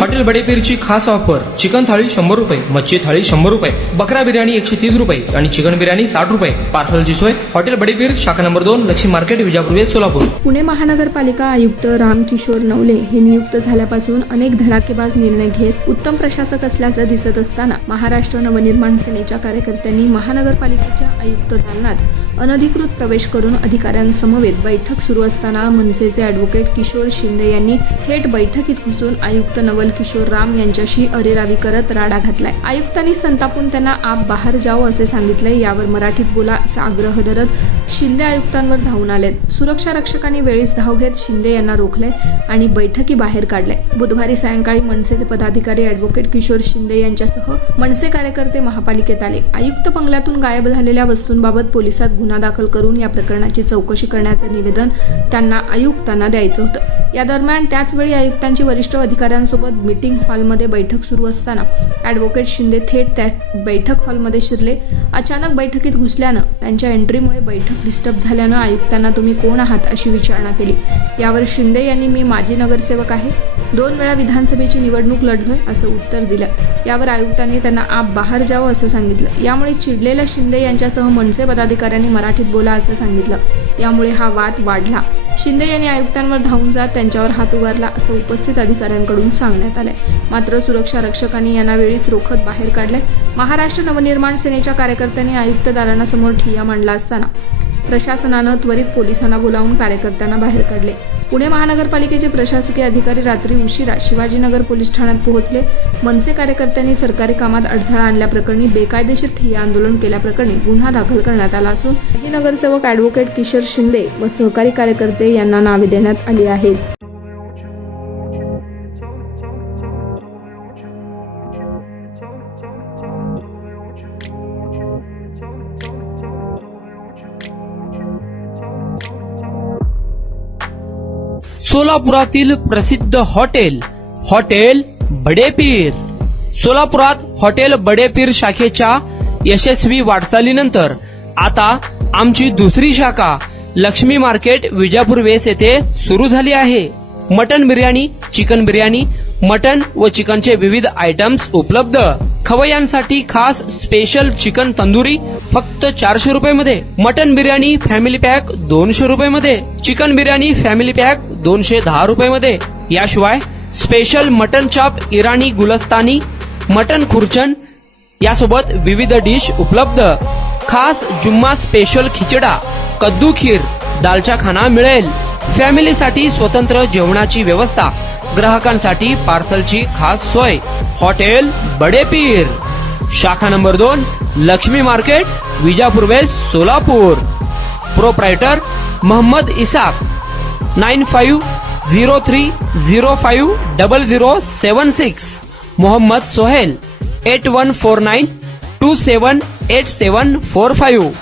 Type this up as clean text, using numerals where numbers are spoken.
Hotel बडेपीरची खास offer. Chicken थाळी 100 रुपये, मच्छी थाळी 100 रुपये, बकरा बिर्याणी 130 रुपये आणि चिकन बिर्याणी 60 रुपये. पार्सलची सोय. हॉटेल बडेपीर, शाखा number 2, Laxmi market, Vijapur west, Solapur. Pune महानगरपालिका आयुक्त रामकिशोर नवले हे नियुक्त झाल्यापासून अनेक धडाकेबाज निर्णय घेत उत्तम प्रशासक असल्याचं दिसत असताना महाराष्ट्र नवनिर्माण सेनेच्या कार्यकर्त्यांनी महानगरपालिकेच्या आयुक्त दालनात अनधिकृत प्रवेश करून अधिकाऱ्यांसमवेत बैठक सुरू असताना मनसेचे ॲडव्होकेट किशोर शिंदे यांनी थेट बैठकीत घुसून आयुक्त नवल किशोर राम यांच्याशी अरेरावी करत राडा घातलाय. आयुक्तांनी संतापून त्यांना आप बाहेर जाओ असे सांगितले. यावर मराठीत बोला असा आग्रह धरत शिंदे आयुक्तांवर धावून आलेत. सुरक्षा रक्षकांनी वेळीच धाव घेत शिंदे यांना रोखले आणि बैठकी बाहेर काढले. बुधवारी सायंकाळी मनसेचे पदाधिकारी ॲडव्होकेट किशोर शिंदे यांच्यासह मनसे कार्यकर्ते महापालिकेत आले. आयुक्त बंगल्यातून गायब झालेल्या वस्तूंबाबत पोलिसात गुन्हा दाखल करून या प्रकरणाची चौकशी करण्याचं निवेदन त्यांना आयुक्तांना द्यायचं होतं. या दरम्यान त्याचवेळी आयुक्तांची वरिष्ठ अधिकाऱ्यांसोबत मीटिंग हॉलमध्ये बैठक सुरू असताना ॲडव्होकेट शिंदे थेट त्या बैठक हॉलमध्ये शिरले. अचानक बैठकीत घुसल्यानं त्यांच्या एंट्रीमुळे बैठक डिस्टर्ब झाल्यानं आयुक्तांना तुम्ही कोण आहात अशी विचारणा केली. यावर शिंदे यांनी मी माजी नगरसेवक आहे, 2 वेळा विधानसभेची निवडणूक लढलोय असं उत्तर दिलं. यावर आयुक्तांनी त्यांना आप बाहेर जाओ असं सांगितलं. यामुळे चिडलेल्या शिंदे यांच्यासह मनसे पदाधिकाऱ्यांनी मराठीत बोला असं सांगितलं. यामुळे हा वाद वाढला. शिंदे यांनी आयुक्तांवर धावून जात त्यांच्यावर हात उगारला असं उपस्थित अधिकाऱ्यांकडून सांगण्यात आलंय. मात्र सुरक्षा रक्षकांनी यांना वेळीच रोखत बाहेर काढले. महाराष्ट्र नवनिर्माण सेनेच्या कार्यकर्त्यांनी आयुक्त दालनासमोर ठिय्या मांडला असताना प्रशासनानं त्वरित पोलिसांना बोलावून कार्यकर्त्यांना बाहेर काढले. पुणे महानगरपालिकेचे प्रशासकीय अधिकारी रात्री उशिरा शिवाजीनगर पोलीस ठाण्यात पोहोचले. मनसे कार्यकर्त्यांनी सरकारी कामात अडथळा आणल्याप्रकरणी बेकायदेशीर ठिय्या आंदोलन केल्याप्रकरणी गुन्हा दाखल करण्यात आला असून माजी नगरसेवक ॲडव्होकेट किशोर शिंदे व सहकारी कार्यकर्ते यांना नावे देण्यात आली आहेत. सोलापुरातील प्रसिद्ध हॉटेल बडेपीर. सोलापुरात हॉटेल बडेपीर शाखेच्या यशस्वी वाटचालीनंतर आता आमची दुसरी शाखा लक्ष्मी मार्केट, विजापूर वेस्ट येथे सुरू झाली आहे. Mutton biryani, chicken biryani, mutton व चिकनचे विविध आयटम्स उपलब्ध. खवय्यांसाठी खास स्पेशल चिकन तंदुरी फक्त 400 रुपये मध्ये. मटन बिर्याणी फॅमिली पॅक 200 रुपये मध्ये. चिकन बिर्याणी फॅमिली पॅक 210 रुपये मध्ये. याशिवाय स्पेशल मटन चाप, इराणी गुलस्तानी, मटन खुर्चन यासोबत विविध डिश उपलब्ध. खास जुम्मा स्पेशल खिचडा, कद्दू खीर, दालचा खाना मिळेल. फॅमिलीसाठी स्वतंत्र जेवणाची व्यवस्था. ग्राहकांसाठी पार्सलची खास सोय. हॉटेल बडेपीर, शाखा number 2, Laxmi market, Vijapur west, Solapur. Proprietor Mohammad Isaq. 9503050076. Mohammad Sohel. 8149278745.